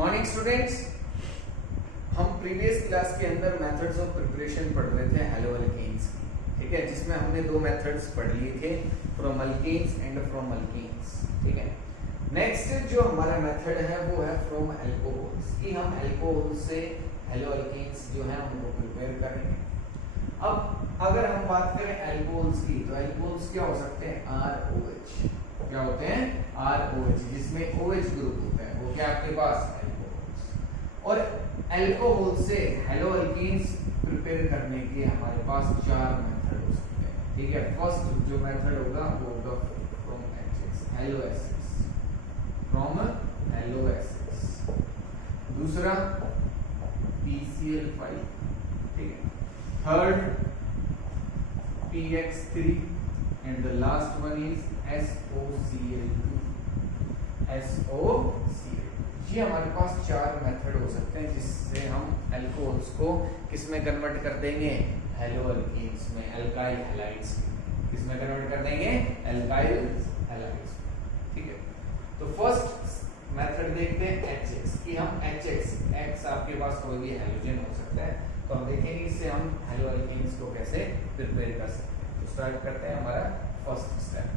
Morning students, हम previous class के अंदर मेथड्स ऑफ प्रिपरेशन पढ़ रहे थे हेलो अल्केन्स की, ठीक है, जिसमें हमने दो मेथड्स पढ़ लिए थे, from alkanes and from alkanes. ठीक है, नेक्स्ट जो हमारा मेथड है वो है फ्रॉम अल्कोहल्स, कि हम अल्कोहल से हेलो अल्केन्स जो है उनको प्रिपेयर करेंगे। अब अगर हम बात करें अल्कोहल्स की, तो अल्कोहल्स क्या हो सकते हैं? ROH। क्या होते हैं? ROH, जिसमें OH ग्रुप होता है, वो क्या आपके पास अल्कोहल्स। और अल्कोहल से हेलो अल्केन्स प्रिपेयर करने के हमारे पास चार मेथड हो सकते हैं। ठीक है, फर्स्ट जो मेथड होगा वो होगा from HX, hello acids, from hello acids. दूसरा PCl5, ठीक है, third PX3 and the last one is SOCl2। ये हमारे पास चार मेथड हो सकते हैं जिससे हम अल्कोहल्स को किस में कन्वर्ट कर देंगे? हेलो अल्केन्स में, अल्काइल हैलाइड्स। किस में कन्वर्ट कर देंगे? Alkyl halides. ठीक है, तो फर्स्ट मेथड देखते हैं HX, कि हम HX, X आपके पास कोई भी हैलोजन हो सकता है, तो हम देखेंगे इससे हम हेलो अल्केन्स को कैसे प्रिपेयर कर सकते हैं। तो स्टार्ट करते हैं हमारा फर्स्ट स्टेप।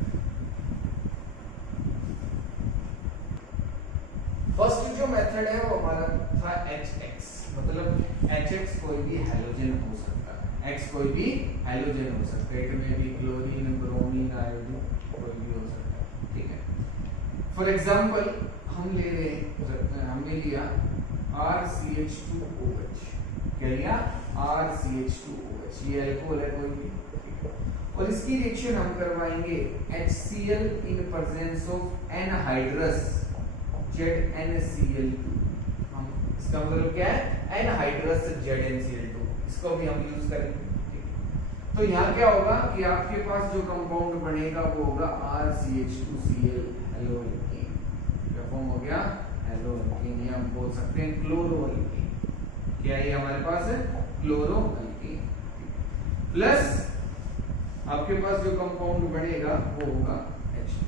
फर्स्ट जो मेथड है वो हमारा था HX, मतलब HX कोई भी हैलोजन हो सकता है, X कोई भी हैलोजन हो सकता है, इसमें भी क्लोरीन, ब्रोमीन, आयोडीन कोई भी हो सकता है। ठीक है, फॉर एग्जांपल हम ले रहे हैं, हमने लिया RCH2OH। क्या लिया? RCH2OH, ये अल्कोहल है कोई भी, और इसकी रिएक्शन हम करवाएंगे HCl in presence of anhydrous ZnCl2। हम इसका मतलब क्या है? एनहाइड्रस ZnCl2, इसको भी हम यूज करेंगे। तो यहाँ क्या होगा कि आपके पास जो कंपाउंड बनेगा वो होगा RCH2Cl, हेलो अल्केन। क्या फॉर्म हो गया? Hello alkane. ये हम बोल सकते हैं क्लोरो अल्केन। क्या ये हमारे पास है? Chloro alkane. प्लस आपके पास जो कंपाउंड बनेगा वो होगा H2।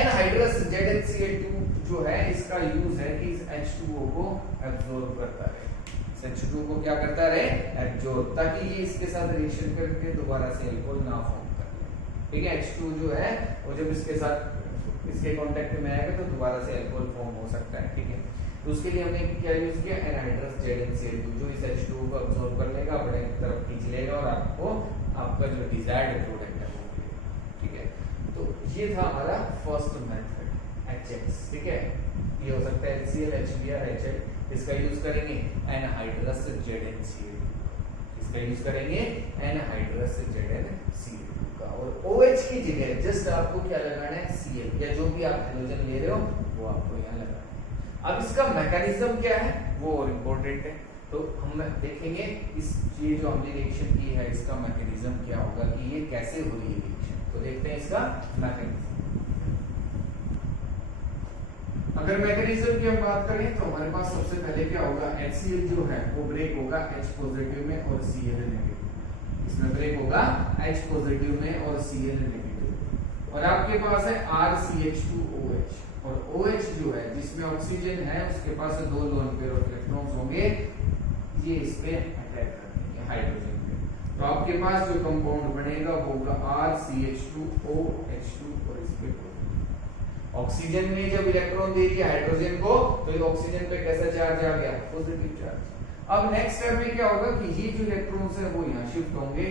एनहाइड्रस ZnCl2 जो है, इसका यूज है कि इस H2O को एब्जॉर्ब करता रहे। इस H2O को क्या करता रहे? एब्जॉर्ब, ताकि ये इसके साथ रिएक्शन करके दोबारा से अल्कोहल ना फॉर्म कर ले। ठीक है, H2 जो है वो जब इसके साथ इसके कांटेक्ट में आएगा तो दोबारा से अल्कोहल फॉर्म हो सकता है। ठीक है, तो उसके लिए हमने क्या यूज किया? एनहाइड्रस ZnCl2, जो इस H2O को एब्जॉर्ब कर लेगा, अपने तरफ खींच लेगा और आपको आपका जो डिजायर्ड प्रोडक्ट है वो मिलेगा। ठीक है, तो ये था हमारा फर्स्ट मेथड HX। ठीक है, ये हो सकता है HCl, HBr, HL। इसका यूज करेंगे एनहाइड्रस ZnCl2, इसका यूज करेंगे एनहाइड्रस ZnCl2 का, और OH की जगह जस्ट आपको क्या लगाना है? Cl, या जो भी आप हैलोजन ले रहे हो वो आपको यहाँ लगाना है। अब इसका मैकेनिज्म क्या है वो और इम्पोर्टेंट है, तो हम देखेंगे इस ये जो हमने रिएक्शन की है इसका मैकेनिज्म क्या होगा, कि ये कैसे हो रही है रिएक्शन। तो देखते हैं इसका मैकेनिज्म। अगर मैकेनिज्म की हम बात करें तो हमारे पास सबसे पहले क्या होगा? HCl जो है वो ब्रेक होगा H पॉजिटिव में और Cl नेगेटिव। इसमें ब्रेक होगा H पॉजिटिव में और Cl नेगेटिव। और आपके पास है RCH2OH, और OH जो है जिसमें ऑक्सीजन है उसके पास दो लोन पेयर ऑफ इलेक्ट्रॉन्स होंगे, ये इस पे अटैक करेंगे हाइड्रोजन पे। तो आपके पास जो कंपाउंड बनेगा वो होगा RCH2OH2, और इस पे ऑक्सीजन ने जब इलेक्ट्रॉन दे दिया हाइड्रोजन को, तो ये ऑक्सीजन पे कैसा चार्ज आ गया? Positive charge. अब नेक्स्ट स्टेप में क्या होगा कि ये जो इलेक्ट्रॉन्स है वो यहाँ शिफ्ट होंगे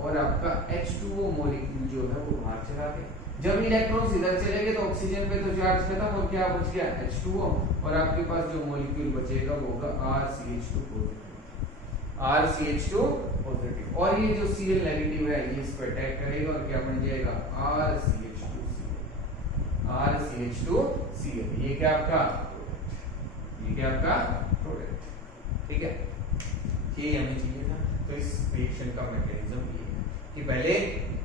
और आपका H2O मॉलिक्यूल जो है वो बाहर चला गया। जब इलेक्ट्रॉन्स इधर चले गए तो ऑक्सीजन पे तो चार्ज खत्म, और क्या बच गया? H2O, और आपके पास जो मॉलिक्यूल बचेगा वो होगा RCH2 पॉजिटिव, RCH2 पॉजिटिव। और ये जो Cl नेगेटिव है ये इस पर अटैक करेगा और क्या बन जाएगा? RCH2Cl। ये क्या आपका प्रोडक्ट, ये क्या आपका प्रोडक्ट। ठीक है, ये हमें चाहिए था। तो इस रिएक्शन का मैकेनिज्म ये है कि पहले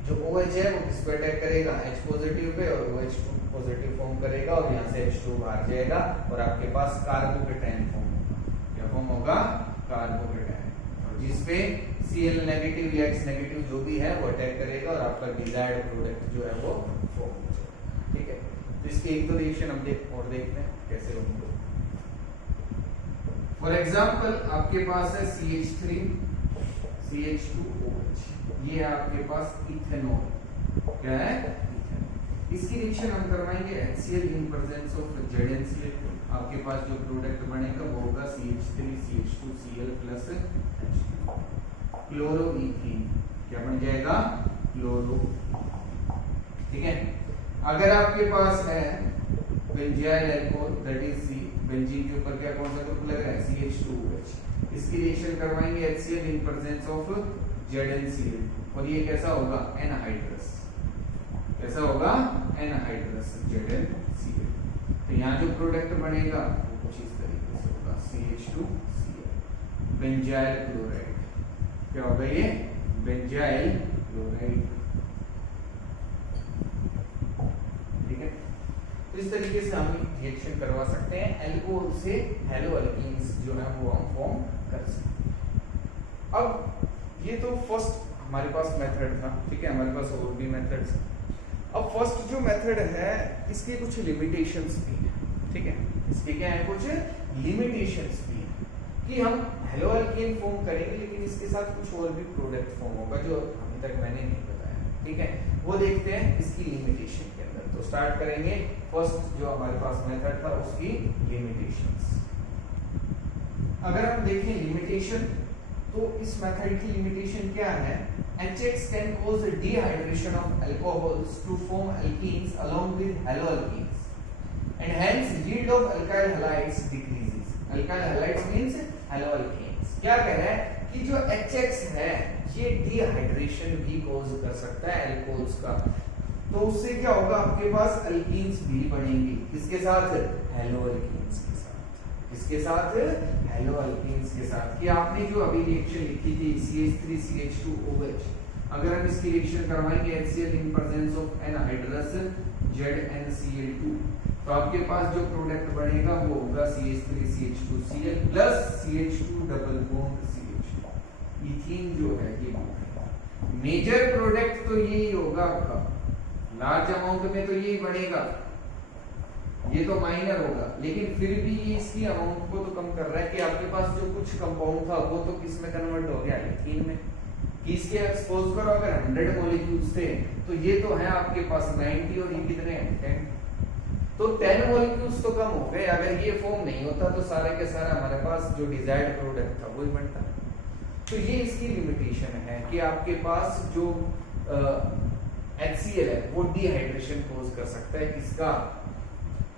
जो OH है वो किस पे अटैक करेगा? H पॉजिटिव पे, और OH2 पॉजिटिव फॉर्म करेगा और यहाँ से H2 बाहर जाएगा और आपके पास कार्बोकेटायन फॉर्म होगा। क्या फॉर्म होगा? कार्बोकेटायन, और जिसपे Cl नेगेटिव या X नेगेटिव जो भी है वो अटैक करेगा और आपका डिजायर्ड प्रोडक्ट जो है वो फॉर्म हो जाएगा। ठीक है, तो इसकी एक तो रिएक्शन हम देखते हैं कैसे होगी। फॉर एग्जाम्पल आपके पास है CH3 CH2OH, ये है आपके पास इथेनॉल, क्या है इथेनॉल। इसकी रिएक्शन हम करवाएंगे HCl in presence of ZnCl। आपके पास जो प्रोडक्ट बनेगा वो होगा CH3CH2Cl प्लस H2, क्लोरोइथीन, क्या बन जाएगा क्लोरो, ठीक है। अगर आपके पास है benzyl alcohol that is C, benzene के ऊपर क्या कौन सा ग्रुप लग रहा है CH2OH, इसकी रिएक्शन करवाएंगे HCl in presence of ZnCl, और ये कैसा होगा एनहाइड्रस, कैसा होगा एनहाइड्रस ZnCl। तो यहाँ जो प्रोडक्ट बनेगा वो कुछ इस तरीके से होगा CH2Cl, बेंजाइल क्लोराइड, क्या होगा ये बेंजाइल क्लोराइड, ठीक है। तो इस तरीके से हम रिएक्शन करवा सकते हैं अल्कोहल से हेलो अल्कीन्स जो है वो हम फॉर्म कर सकते हैं। अब ये तो फर्स्ट हमारे पास मेथड था, ठीक है, हमारे पास और भी मेथड्स। अब फर्स्ट जो मेथड है इसके कुछ लिमिटेशंस भी हैं, ठीक है, इसके क्या है कुछ लिमिटेशंस भी हैं कि हम हेलो अल्कीन फॉर्म करेंगे लेकिन इसके साथ कुछ और भी प्रोडक्ट फॉर्म होगा जो अभी तक मैंने नहीं बताया, ठीक है, वो देखते हैं इसकी लिमिटेशन के अंदर। तो स्टार्ट करेंगे फर्स्ट जो हमारे पास मेथड था उसकी लिमिटेशंस। अगर हम देखें लिमिटेशन तो इस मेथड की लिमिटेशन क्या है, HX can cause dehydration of alcohols to form alkenes along with haloalkenes and hence yield of alkyl halides decreases। alkyl halides means haloalkenes। क्या कह रहा है कि जो HX है ये डिहाइड्रेशन भी कॉज कर सकता है अल्कोहल्स का, तो उससे क्या होगा आपके पास अल्कीन्स भी बनेंगे, किसके साथ हेलोअल्कीन्स के साथ, किसके साथ हेलोअल्कीन्स के साथ। कि आपने जो अभी रिएक्शन लिखी थी CH3CH2OH, अगर हम इसकी रिएक्शन करवाएंगे HCl in presence of anhydrous ZnCl2, तो आपके पास जो प्रोडक्ट बनेगा वो होगा CH3CH2Cl plus CH2 double bond CH2, ethene जो है ये मेजर प्रोडक्ट तो यही होगा आपका, लार्ज अमाउंट में तो यही बनेगा, ये तो माइनर होगा, लेकिन फिर भी ये इसकी अमाउंट को तो कम कर रहा है कि आपके पास जो कुछ कंपाउंड था वो तो किस में कन्वर्ट हो गया एल्कीन में। कि इसके एक्सपोज करो अगर 100 मॉलिक्यूल्स थे तो ये तो है आपके पास 90 और ये कितने हैं 10, तो 10 मॉलिक्यूल्स तो कम हो गए। अगर ये फॉर्म नहीं होता तो सारे के सारा हमारे पास जो डिजायर्ड प्रोडक्ट था वही बनता। तो ये इसकी लिमिटेशन है कि आपके पास जो HCl है वो डिहाइड्रेशन कॉज कर सकता है, किसका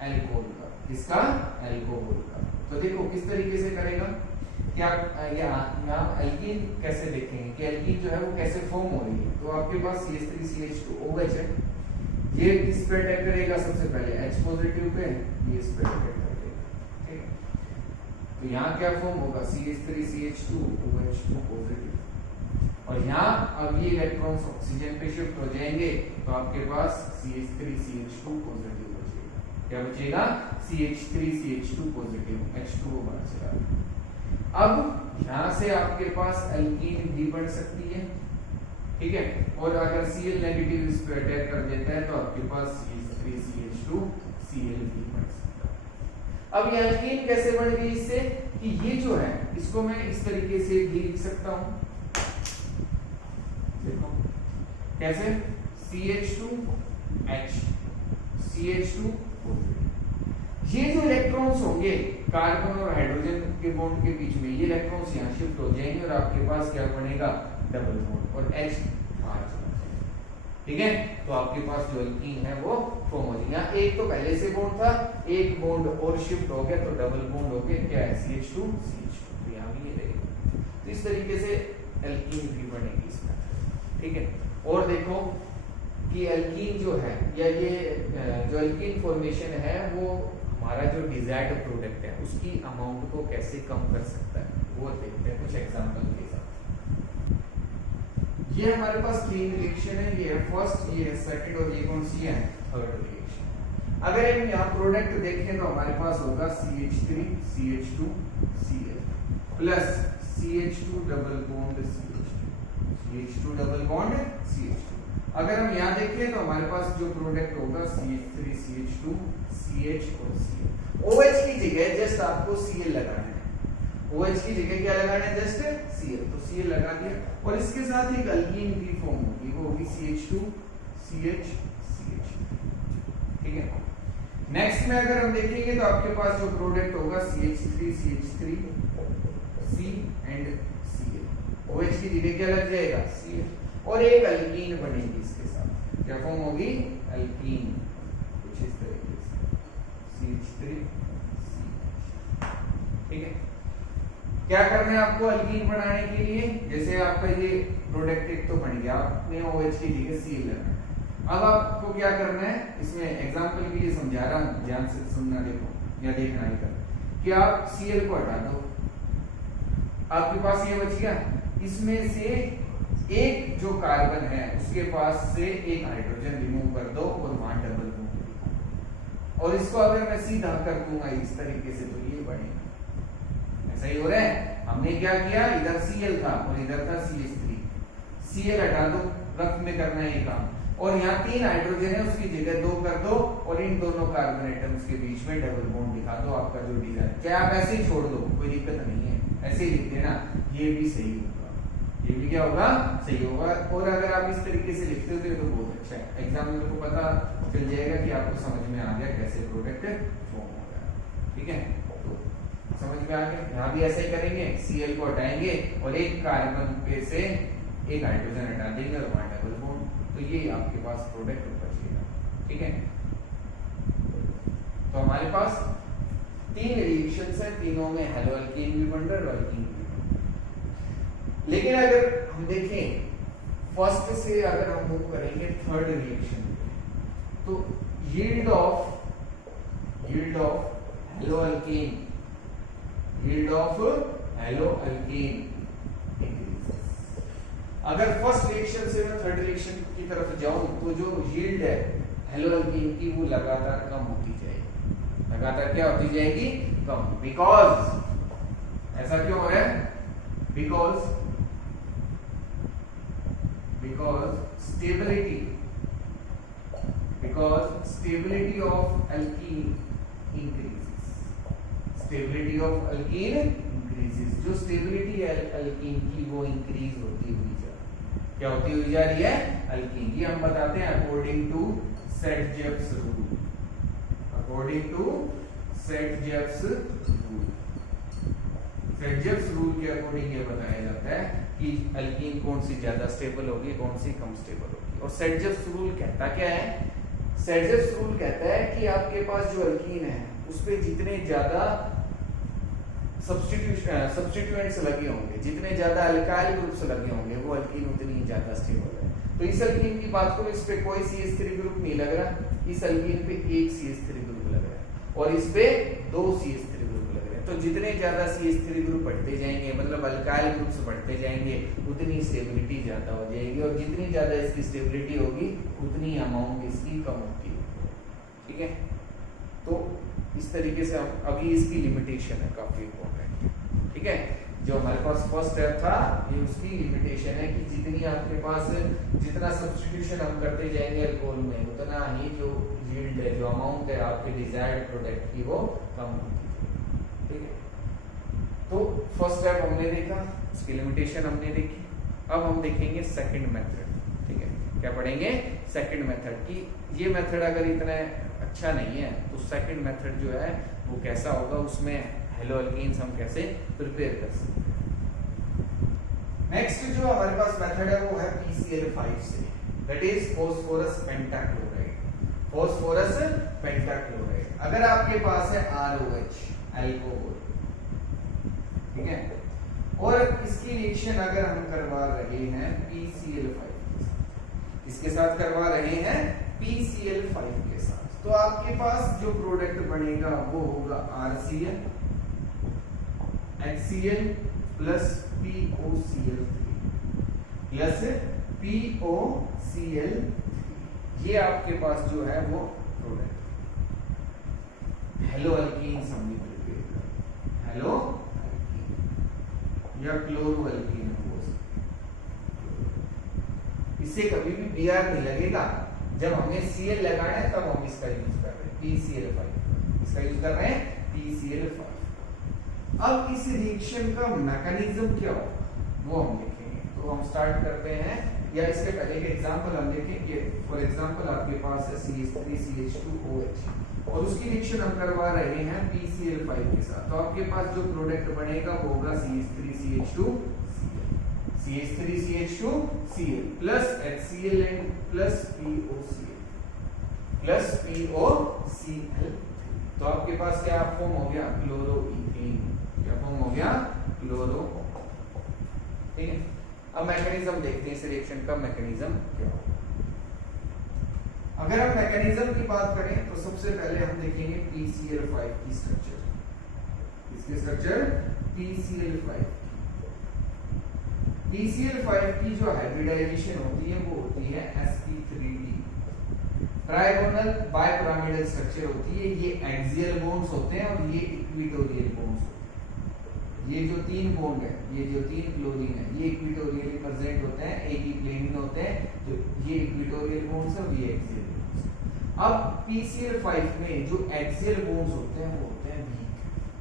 अल्कोहल का, किसका अल्कोहल का। तो देखो किस तरीके से करेगा कि आप यहाँ एल्कीन कैसे देखेंगे कि एल्कीन जो है वो कैसे फॉर्म हो रही है। तो आपके पास CH3CH2OH है, ये किस पे अटैक करेगा, सबसे पहले H पॉजिटिव पे, ये इस पे अटैक करेगा, ठीक है। तो यहाँ क्या फॉर्म होगा CH3CH2OH2 पॉजिटिव, और यहाँ अब ये इलेक्ट्रॉन्स ऑक्सीजन पे शिफ्ट हो जाएंगे तो आपके पास CH3CH2 पॉजिटिव बचेगा, क्या बचेगा CH3CH2 पॉजिटिव, H2O बचेगा। अब यहाँ से आपके पास एल्कीन भी बन सकती है, ठीक है, और अगर Cl नेगेटिव इस पे अटैक कर देता है तो आपके पास CH3CH2Cl भी बन सकता है। अब ये एल्कीन कैसे बन गई इससे कि ये जो है इसको मैं इस तरीके से भी लिख सकता हूं, देखो कैसे CH2H CH2, ये जो इलेक्ट्रॉन्स होंगे कार्बन और हाइड्रोजन के बॉन्ड के बीच में, ये इलेक्ट्रॉन्स यहाँ शिफ्ट हो जाएंगे और आपके पास क्या बनेगा डबल बॉन्ड और H बाहर चला जाएगा, ठीक है। तो आपके पास जो एल्कीन है वो फॉर्म हो जाएगा। एक तो पहले से बॉन्ड था, एक बॉन्ड और शिफ्ट हो गया तो डबल बॉन्ड हो गया, क्या है CH2 CH2, तो यहाँ भी ये रहेगा। तो इस तरीके से एल्कीन भी बनेगी इसमें, ठीक है। और देखो कि एल्कीन जो है या ये जो एल्कीन फॉर्मेशन है वो हमारा जो डिजायर्ड प्रोडक्ट है उसकी अमाउंट को कैसे कम कर सकता है वो देखते हैं कुछ एग्जांपल के साथ। ये हमारे पास तीन रिएक्शन है, ये है फर्स्ट, ये है सेकंड और ये कौन सी है थर्ड रिएक्शन। अगर हम यहाँ प्रोडक्ट देखें तो हमारे पास होगा CH3CH2Cl plus CH2 double bond CH2 double bond CH2। अगर हम यहाँ देखें तो हमारे पास जो प्रोडक्ट होगा CH3CH2CH और Cl। OH की जगह जस्ट आपको Cl लगाना है, OH की जगह क्या लगाना है, जस्ट Cl, तो Cl लगा दिया। और इसके साथ एक अल्कीन भी फॉर्म होगी, वो होगी CH2 CH CH। ठीक है, नेक्स्ट में अगर हम देखेंगे तो आपके पास जो प्रोडक्ट होगा CH3 CH3 C and Cl, OH की जगह क्या लग जाएगा, Cl, और एक अल्कीन बनेगी इसके साथ, क्या फॉर्म होगी, अल्कीन, कुछ इस तरीके से CH3 CH। ठीक है, क्या करना है आपको अल्कीन बनाने के लिए, जैसे आपका ये प्रोडक्ट एक तो बन गया, आपने OH की जगह Cl लगाना है। अब आपको क्या करना है, इसमें एग्जांपल के लिए समझा रहा हूं, ध्यान से सुनना, देखो या देखना ही कर कि आप Cl को हटा दो, आपके पास ये बच गया, इसमें से एक जो कार्बन है उसके पास से एक हाइड्रोजन रिमूव कर दो और वहां डबल बॉन्ड, और इसको अगर मैं सीधा कर दूंगा इस तरीके से तो ये बनेगा, सही हो रहा है। हमने क्या किया, इधर Cl था और इधर था CH3, Cl हटा दो, रफ में करना है ये काम, और यहाँ 3 हाइड्रोजन है उसकी जगह 2 कर दो, और इन दोनों कार्बन एटम्स के बीच में डबल बॉन्ड दिखा दो, आपका जो डिजाइन, क्या आप ऐसे ही छोड़ दो, कोई दिक्कत नहीं है, ऐसे ही लिख देना, ये भी सही होगा, ये भी क्या होगा, सही होगा। और अगर आप इस तरीके से लिखते हो तो बहुत अच्छा है, एग्जाम में को पता चल जाएगा कि आपको समझ में आ गया कैसे प्रोडक्ट फॉर्म होगा। ठीक है, समझ में आ गया, यहाँ भी ऐसे ही करेंगे, Cl को हटाएंगे और एक कार्बन पे से एक हाइड्रोजन हटा देंगे और वहां डबल बॉन्ड, तो ये आपके पास प्रोडक्ट बचेगा। ठीक है, तो हमारे पास 3 रिएक्शंस है, तीनों में हेलो अल्कीन भी बन रहा है और अल्कीन भी बन रहा है। लेकिन अगर हम देखें फर्स्ट से अगर हम मूव करेंगे थर्ड रिएक्शन, तो yield of hello alkyne, yield of hello alkyne increases. अगर फर्स्ट रिएक्शन से मैं थर्ड रिएक्शन की तरफ जाऊं तो जो यील्ड है हेलो अल्कीन की वो लगातार कम होती जाएगी, लगातार क्या होती जाएगी, कम, बिकॉज ऐसा क्यों हो रहा है, because stability of alkyne increases, stability of alkyne increases, जो स्टेबिलिटी है अल्कीन की वो इंक्रीज होती हुई जा रही है, क्या होती हुई जा रही है, अल्कीन की। हम बताते हैं according to Saytzeff's rule, according to Saytzeff's rule, Saytzeff's rule के अकॉर्डिंग ये बताया जाता है कि अल्कीन कौन सी ज्यादा स्टेबल होगी, कौन सी कम स्टेबल होगी। और सेट-जेव्स रूल कहता क्या है, सेट-जेव्स रूल कहता है कि आपके पास जो अल्कीन है उस पे जितने ज्यादा सब्स्टिट्यूएंट्स लगे होंगे, जितने ज्यादा अल्काइल ग्रुप्स लगे होंगे, वो अल्कीन उतनी ज्यादा स्टेबल है। तो इस अल्कीन की बात करो, इस पे कोई CH3 ग्रुप नहीं लग रहा, इस अल्कीन पे एक CH3 ग्रुप लग रहा है और इस पे 2 CH3 ग्रुप लग रहे हैं। तो जितने ज्यादा CH3 ग्रुप बढ़ते जाएंगे, मतलब अल्काइल ग्रुप्स बढ़ते जाएंगे, उतनी स्टेबिलिटी ज्यादा हो जाएगी, और जितनी ज्यादा इसकी स्टेबिलिटी होगी उतनी अमाउंट इसकी कम होती है। ठीक है, तो इस तरीके से हम अभी इसकी लिमिटेशन है काफी इंपॉर्टेंट। ठीक है, जो हमारे पास फर्स्ट स्टेप था ये उसकी लिमिटेशन है कि जितनी आपके पास जितना सब्स्टिट्यूशन हम करते जाएंगे अल्कोहल में, उतना ही जो यील्ड है, जो अमाउंट है आपके डिजायर्ड प्रोडक्ट की, वो कम होती है। ठीक है, तो फर्स्ट स्टेप हमने देखा, उसकी लिमिटेशन हमने देखी। अब हम देखेंगे सेकंड मेथड। ठीक है, क्या पढ़ेंगे, सेकंड मेथड की। ये मेथड अगर इतना अच्छा नहीं है तो सेकंड मेथड जो है वो कैसा होगा, उसमें हेलो अल्कीन्स हम कैसे प्रिपेयर कर सकते हैं। नेक्स्ट जो हमारे पास मेथड है वो है PCl5 से, that is phosphorus pentachloride, phosphorus pentachloride. अगर आपके पास है ROH अल्कोहल, ठीक है, और इसकी रिएक्शन अगर हम करवा रहे हैं PCl5, इसके साथ करवा रहे हैं PCl5 के साथ, तो आपके पास जो प्रोडक्ट बनेगा वो होगा RCl HCl plus POCl3 plus POCl3, ये आपके पास जो है वो प्रोडक्ट हेलो अल्कीन हमने प्रिपेयर कर, हेलो अल्कीन या क्लोरो अल्कीन हो सकता है। इससे कभी भी Br नहीं लगेगा, जब हमने Cl लगाना है तब हम इसका यूज कर रहे हैं PCl5, इसका यूज कर रहे हैं PCl5। अब इस रिएक्शन का मैकेनिज्म क्या हो वो हम देखेंगे। तो हम स्टार्ट करते हैं, या इसके पहले एक एग्जांपल हम देखेंगे। फॉर एग्जांपल आपके पास है CH3CH2OH और उसकी रिएक्शन हम करवा रहे हैं PCl5 के साथ। तो आपके पास जो प्रोडक्ट बनेगा वो होगा CH3CH2Cl plus HCl and plus POCl। तो आपके पास क्या फॉर्म हो गया? क्लोरोईथेन। क्या फॉर्म हो गया? क्लोरो। ठीक है, अब मैकेनिज्म देखते हैं इस रिएक्शन का मैकेनिज्म क्या होगा। अगर हम मैकेनिज्म की बात करें तो सबसे पहले हम देखेंगे PCl5 की स्ट्रक्चर। इसकी स्ट्रक्चर PCl5 की जो हाइब्रिडाइजेशन होती है वो होती है sp3d। ट्राइगोनल बाइपिरामिडल स्ट्रक्चर होती है। ये एक्सियल बॉन्ड्स होते हैं और ये इक्विटोरियल बॉन्ड्स होते हैं। ये जो तीन बॉन्ड है, ये जो तीन क्लोरीन है, ये इक्विटोरियली प्रेजेंट होते हैं, एक ही प्लेन में होते हैं। जो ये इक्विटोरियल बॉन्ड्स है, ये एक्सियल बॉन्ड्स। अब PCl5 में जो एक्सियल बॉन्ड्स होते हैं वो होते हैं वीक,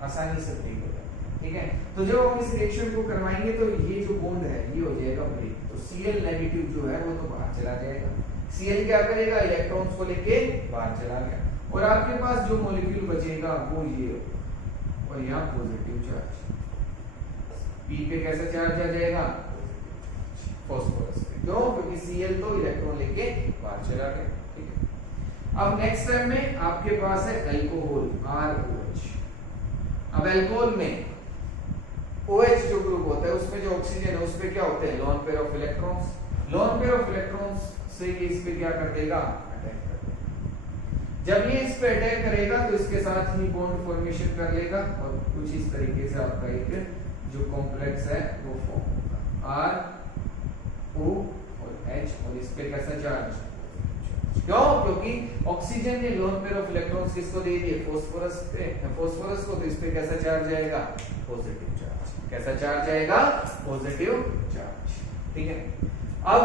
आसानी से ब्रेक हो जाते हैं। ठीक है, तो जब हम इस रिएक्शन को करवाएंगे तो ये जो बॉन्ड है ये हो जाएगा ब्रेक। तो Cl नेगेटिव जो है वो तो बाहर चला जाएगा। Cl क्या करेगा? इलेक्ट्रॉन्स को लेके बाहर चला गया और आपके पास जो मॉलिक्यूल बचेगा वो ये होगा और यहाँ पॉजिटिव चार्ज। P पे कैसा चार्ज आ जाएगा? फास्फोरस पे। क्यों? क्योंकि Cl तो इलेक्ट्रॉन लेके बाहर चला गया। ठीक है, अब नेक्स्ट स्टेप में आपके पास है अल्कोहल ROH। अब अल्कोहल में OH जो ग्रुप होता है उसमें जो ऑक्सीजन है उस पे क्या होते हैं? Lone pair of electrons. Lone pair of electrons से ये इस पे क्या कर देगा? अटैक कर देगा। जब ये इस पे अटैक करेगा तो इसके साथ ही बॉन्ड फॉर्मेशन कर लेगा और कुछ इस तरीके से आपका एक जो कॉम्प्लेक्स है वो फॉर्म होगा R O और H और इस पे कैसा चार्ज? क्यों? क्योंकि ऑक्सीजन ने लोन पेयर ऑफ इलेक्ट्रॉन्स किसको दे दिए? फास्फोरस पे, फास्फोरस को। तो इस पे कैसा चार्ज आएगा? Positive charge. कैसा चार्ज आएगा? Positive charge. ठीक है, अब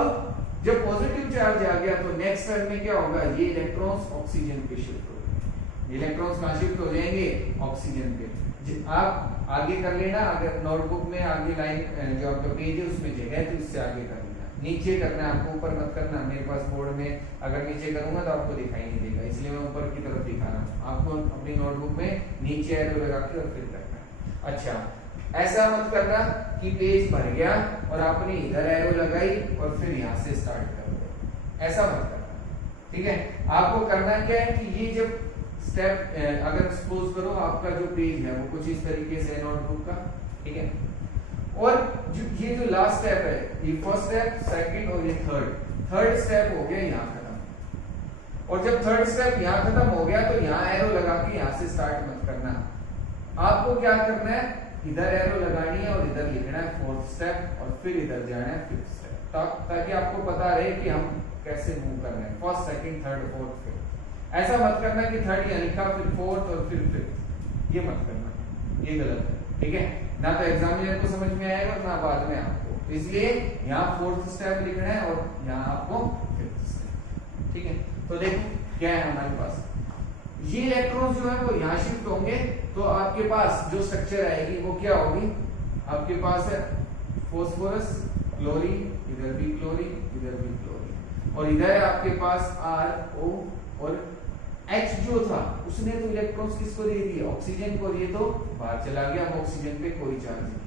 जब पॉजिटिव चार्ज आ गया तो नेक्स्ट स्टेप में क्या होगा? ये इलेक्ट्रॉन्स ऑक्सीजन पे शिफ्ट हो जाएंगे। ये इलेक्ट्रॉन्स कहां शिफ्ट हो जाएंगे? ऑक्सीजन पे। आप आगे कर लेना, अगर नोटबुक में आगे लाइन जो आपका पेज है उसमें जगह है तो इससे आगे कर लेना। नीचे करना है आपको, ऊपर मत करना। मेरे पास बोर्ड में अगर नीचे करूंगा तो आपको दिखाई नहीं देगा, इसलिए मैं ऊपर की तरफ दिखा रहा हूँ। आपको अपनी नोटबुक में नीचे एरो लगा के और फिर करना है। अच्छा, ऐसा मत करना कि पेज भर गया और आपने इधर एरो लगाई और फिर यहाँ से स्टार्ट कर दो। ऐसा मत करना। ठीक है, आपको करना क्या है कि ये जब स्टेप अगर सपोज करो आपका जो पेज है वो कुछ इस तरीके से है नोटबुक का। ठीक है, और ये जो लास्ट स्टेप है, ये फर्स्ट स्टेप, सेकंड और ये थर्ड स्टेप हो गया यहाँ खत्म। और जब थर्ड स्टेप यहाँ खत्म हो गया तो यहाँ एरो लगा के यहाँ से स्टार्ट मत करना। आपको क्या करना है? इधर एरो लगानी है और इधर लिखना है फोर्थ स्टेप और फिर इधर जाना है फिफ्थ स्टेप, ताकि आपको पता रहे कि हम कैसे मूव कर रहे हैं। First, second, third, fourth, fifth. ऐसा मत करना कि थर्ड यहाँ लिखा फिर फोर्थ और फिर फिफ्थ। ये मत करना, ये गलत है। ठीक है, ना तो एग्जामिनर को समझ में आएगा ना बाद में आपको। इसलिए यहाँ फोर्थ स्टेप लिखना है और यहाँ आपको फिफ्थ स्टेप। ठीक है, तो देखो क्या है हमारे पास, ये इलेक्ट्रॉन्स जो है वो यहाँ शिफ्ट होंगे तो आपके पास जो स्ट्रक्चर आएगी वो क्या होगी? आपके पास है फास्फोरस, क्लोरीन, इधर भी क्लोरीन, इधर भी क्लोरीन, और इधर है आपके पास RO और H जो था उसने तो इलेक्ट्रॉन्स किसको दे दिए? ऑक्सीजन को। ये तो बाहर चला गया। अब ऑक्सीजन पे कोई चार्ज नहीं,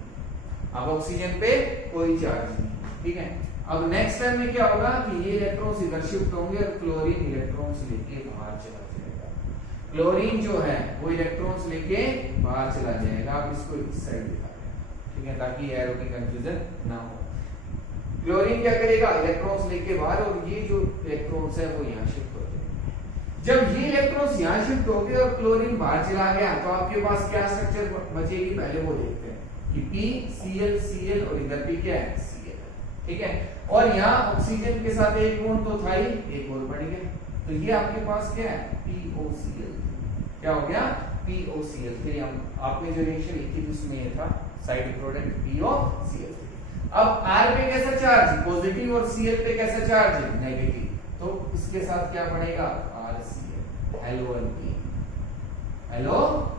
अब ऑक्सीजन पे कोई चार्ज नहीं। ठीक है, अब नेक्स्ट टाइम में क्या होगा कि ये इलेक्ट्रॉन्स इधर शिफ्ट होंगे और क्लोरीन इलेक्ट्रॉन्स लेके बाहर चला जाएगा। क्लोरीन जो है वो इलेक्ट्रॉन्स लेके बाहर चला जाएगा। आप इसको इस साइड दिखा रहे हैं। ठीक है, ताकि एरो की कंफ्यूजन ना हो। क्लोरीन क्या करेगा? इलेक्ट्रॉन्स लेके बाहर, और ये जो इलेक्ट्रॉन्स है वो यहाँ शिफ्ट हो जाएंगे। जब ये इलेक्ट्रॉन्स यहाँ शिफ्ट हो गए और क्लोरीन बाहर चला गया तो आपके पास क्या स्ट्रक्चर बचेगी? पहले वो देखते हैं कि PCl और इधर भी क्या है? Cl। ठीक है, और यहाँ ऑक्सीजन के साथ एक बॉन्ड तो था ही, एक और बढ़ गया, तो ये आपके पास क्या है? POCl। क्या हो गया? POCl। फिर आपने जो रिएक्शन लिखी थी उसमें ये था साइड प्रोडक्ट POCl। अब R पे कैसा चार्ज? पॉजिटिव, और Cl पे कैसा चार्ज? नेगेटिव। तो इसके साथ क्या बनेगा? RCl, hello alkyne, hello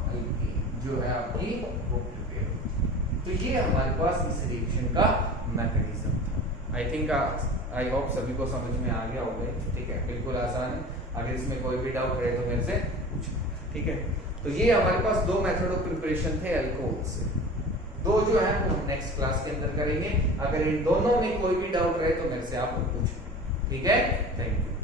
alkyne जो है आपकी वो प्रिपेयर तो ये हमारे पास इस रिएक्शन का मैकेनिज्म था। आई थिंक आई होप सभी को समझ में आ गया होगा। ठीक है, बिल्कुल आसान है। अगर इसमें कोई भी डाउट रहे तो मेरे से पूछो। ठीक है, तो ये हमारे पास दो मेथड ऑफ प्रिपरेशन थे अल्कोहल से। दो जो है वो नेक्स्ट क्लास के अंदर करेंगे। अगर इन दोनों में कोई भी डाउट रहे तो मेरे से आप पूछो। ठीक है, थैंक यू।